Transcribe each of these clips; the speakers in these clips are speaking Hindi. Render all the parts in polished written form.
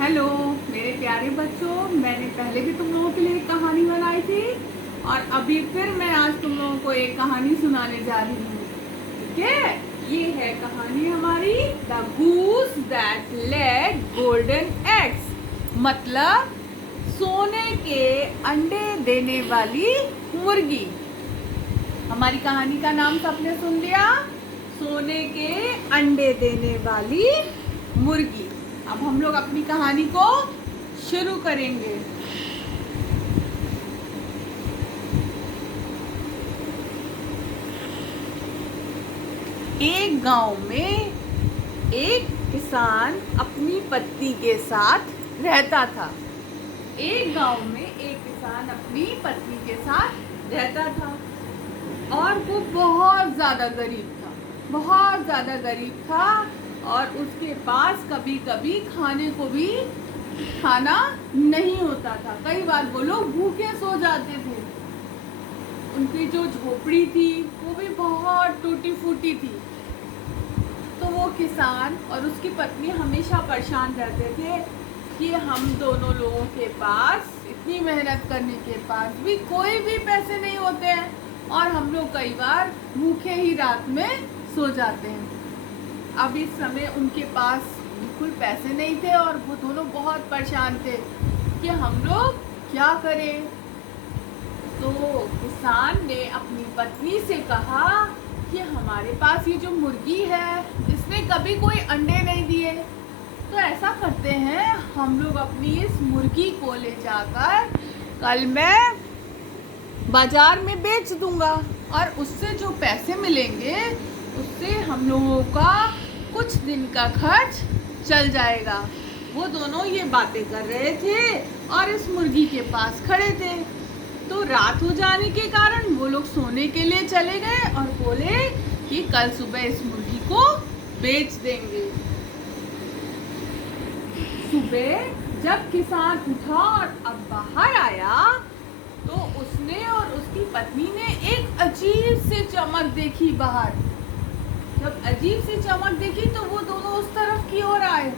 हेलो मेरे प्यारे बच्चों, मैंने पहले भी तुम लोगों के लिए एक कहानी बनाई थी और अभी फिर मैं आज तुम लोगों को एक कहानी सुनाने जा रही हूँ। ठीक है, ये है कहानी हमारी the goose that laid golden eggs, मतलब सोने के अंडे देने वाली मुर्गी। हमारी कहानी का नाम सबने सुन लिया, सोने के अंडे देने वाली मुर्गी। अब हम लोग अपनी कहानी को शुरू करेंगे। एक गांव में एक किसान अपनी पत्नी के साथ रहता था। एक गांव में एक किसान अपनी पत्नी के साथ रहता था और वो बहुत ज़्यादा गरीब था और उसके पास कभी कभी खाना नहीं होता था। कई बार वो लोग भूखे सो जाते थे। उनकी जो झोपड़ी थी वो भी बहुत टूटी फूटी थी। तो वो किसान और उसकी पत्नी हमेशा परेशान रहते थे कि हम दोनों लोगों के पास इतनी मेहनत करने के पास भी कोई भी पैसे नहीं होते हैं और हम लोग कई बार भूखे ही रात में सो जाते हैं। अब इस समय उनके पास बिल्कुल पैसे नहीं थे और वो दोनों बहुत परेशान थे कि हम लोग क्या करें। तो किसान ने अपनी पत्नी से कहा कि हमारे पास ये जो मुर्गी है इसने कभी कोई अंडे नहीं दिए, तो ऐसा करते हैं हम लोग अपनी इस मुर्गी को ले जाकर कल मैं बाजार में बेच दूंगा और उससे जो पैसे मिलेंगे उससे हम लोगों का कुछ दिन का खर्च चल जाएगा। वो दोनों ये बातें कर रहे थे और इस मुर्गी के पास खड़े थे। तो रात हो जाने के कारण वो लोग सोने के लिए चले गए और बोले कि कल सुबह इस मुर्गी को बेच देंगे। सुबह जब किसान उठा और अब बाहर आया तो उसने और उसकी पत्नी ने एक अजीब सी चमक देखी बाहर। जब अजीब सी चमक देखी तो वो दोनों उस तरफ की ओर आए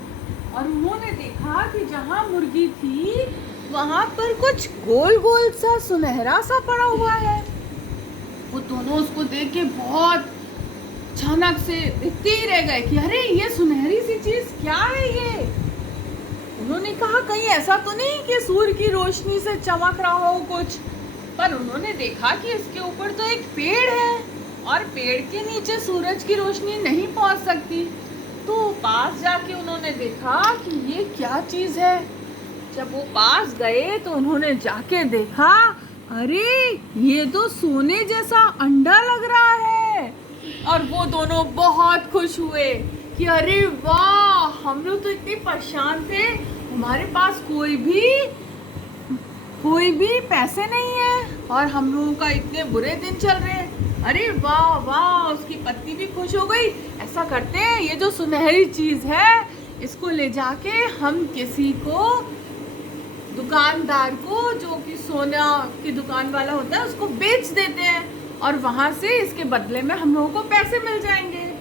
और उन्होंने देखा कि जहाँ मुर्गी थी वहाँ पर कुछ गोल गोल सा सुनहरा सा पड़ा हुआ है। वो दोनों उसको देख के बहुत अचानक से देखते ही रह गए कि अरे ये सुनहरी सी चीज क्या है ये। उन्होंने कहा कहीं ऐसा तो नहीं कि सूर्य की रोशनी से चमक रहा हो कुछ, पर उन्होंने देखा कि इसके ऊपर तो एक पेड़ है और पेड़ के नीचे सूरज की रोशनी नहीं पहुंच सकती। तो पास जाके उन्होंने देखा कि ये क्या चीज है। जब वो पास गए तो उन्होंने जाके देखा, अरे ये तो सोने जैसा अंडा लग रहा है। और वो दोनों बहुत खुश हुए कि अरे वाह, हम लोग तो इतने परेशान थे, हमारे पास कोई भी पैसे नहीं है और हम लोगों का इतने बुरे दिन चल रहे हैं। अरे वाह वाह, उसकी पत्नी भी खुश हो गई। ऐसा करते हैं, ये जो सुनहरी चीज है इसको ले जाके हम किसी को, दुकानदार को, जो कि सोना की दुकान वाला होता है, उसको बेच देते हैं और वहां से इसके बदले में हम लोगों को पैसे मिल जाएंगे।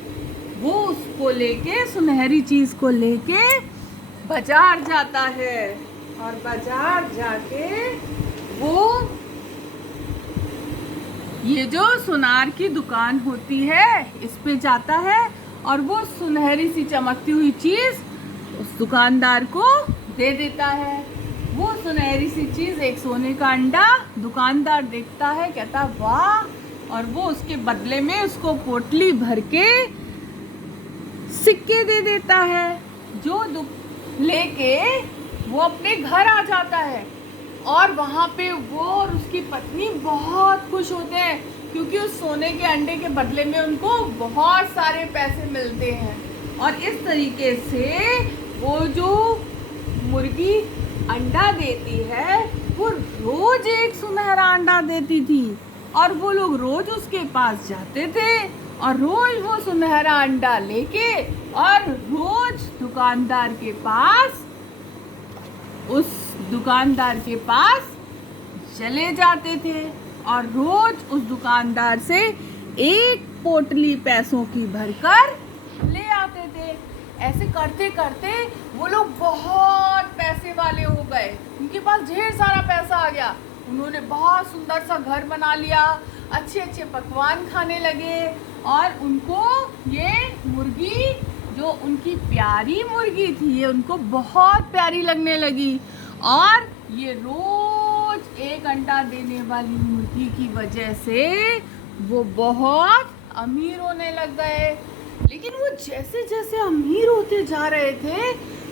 वो उसको लेके, सुनहरी चीज को लेके बाजार जाता है और बाजार जाके वो ये जो सुनार की दुकान होती है इस पे जाता है और वो सुनहरी सी चमकती हुई चीज उस दुकानदार को दे देता है। वो सुनहरी सी चीज एक सोने का अंडा दुकानदार देखता है, कहता वाह, और वो उसके बदले में उसको पोटली भर के सिक्के दे देता है जो लेके वो अपने घर आ जाता है। और वहाँ पे वो और उसकी पत्नी बहुत खुश होते हैं क्योंकि उस सोने के अंडे के बदले में उनको बहुत सारे पैसे मिलते हैं। और इस तरीके से वो जो मुर्गी अंडा देती है वो रोज एक सुनहरा अंडा देती थी और वो लोग रोज उसके पास जाते थे और रोज वो सुनहरा अंडा लेके और रोज उस दुकानदार के पास चले जाते थे और रोज उस दुकानदार से एक पोटली पैसों की भरकर ले आते थे। ऐसे करते करते वो लोग बहुत वाले हो गए, उनके पास ढेर सारा पैसा आ गया। उन्होंने बहुत सुंदर सा घर बना लिया, अच्छे अच्छे पकवान खाने लगे, और उनको ये मुर्गी, जो उनकी प्यारी मुर्गी थी, ये उनको बहुत प्यारी लगने लगी। और ये रोज एक अंडा देने वाली मुर्गी की वजह से वो बहुत अमीर होने लग गए। लेकिन वो जैसे जैसे अमीर होते जा रहे थे,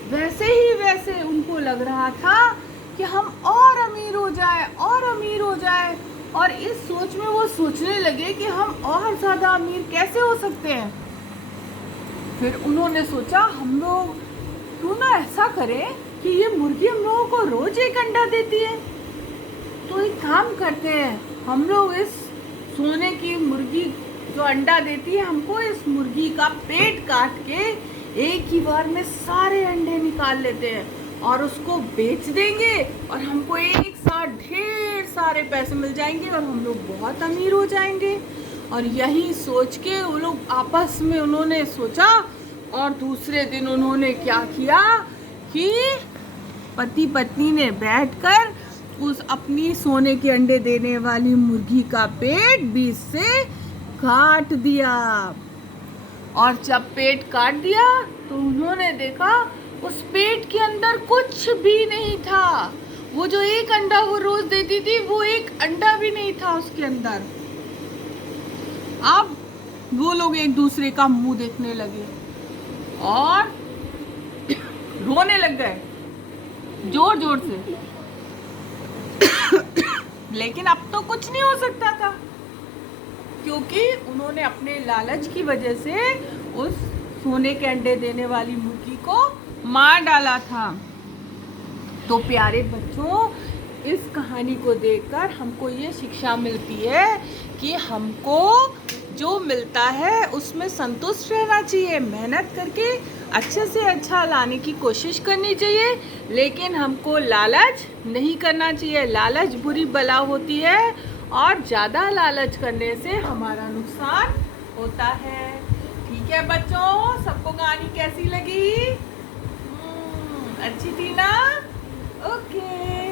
वैसे ही वैसे उनको लग रहा था कि हम और अमीर हो जाए, और अमीर हो जाए। और इस सोच में वो सोचने लगे कि हम और ज़्यादा अमीर कैसे हो सकते हैं। फिर उन्होंने सोचा, हम लोग क्यों ना ऐसा करें कि ये मुर्गी हम लोगों को रोज एक अंडा देती है, तो एक काम करते हैं, हम लोग इस सोने की मुर्गी जो अंडा देती है, हमको इस मुर्गी का पेट काट के एक ही बार में सारे अंडे निकाल लेते हैं और उसको बेच देंगे, और हमको एक साथ ढेर सारे पैसे मिल जाएंगे और हम लोग बहुत अमीर हो जाएंगे। और यही सोच के वो लोग आपस में उन्होंने सोचा, और दूसरे दिन उन्होंने क्या किया कि पति पत्नी ने बैठकर उस अपनी सोने के अंडे देने वाली मुर्गी का पेट बीच से काट दिया। और जब पेट काट दिया तो उन्होंने देखा उस पेट के अंदर कुछ भी नहीं था। वो जो एक अंडा वो रोज देती थी, वो एक अंडा भी नहीं था उसके अंदर। अब वो लोग एक दूसरे का मुंह देखने लगे और रोने लग गए जोर जोर से। लेकिन अब तो कुछ नहीं हो सकता था, क्योंकि उन्होंने अपने लालच की वजह से उस सोने के अंडे देने वाली मुर्गी को मार डाला था। तो प्यारे बच्चों, इस कहानी को देखकर हमको ये शिक्षा मिलती है कि हमको जो मिलता है उसमें संतुष्ट रहना चाहिए, मेहनत करके अच्छे से अच्छा लाने की कोशिश करनी चाहिए, लेकिन हमको लालच नहीं करना चाहिए। लालच बुरी बला होती है और ज़्यादा लालच करने से हमारा नुकसान होता है। ठीक है बच्चों, सबको कहानी कैसी लगी? अच्छी थी ना? ओके।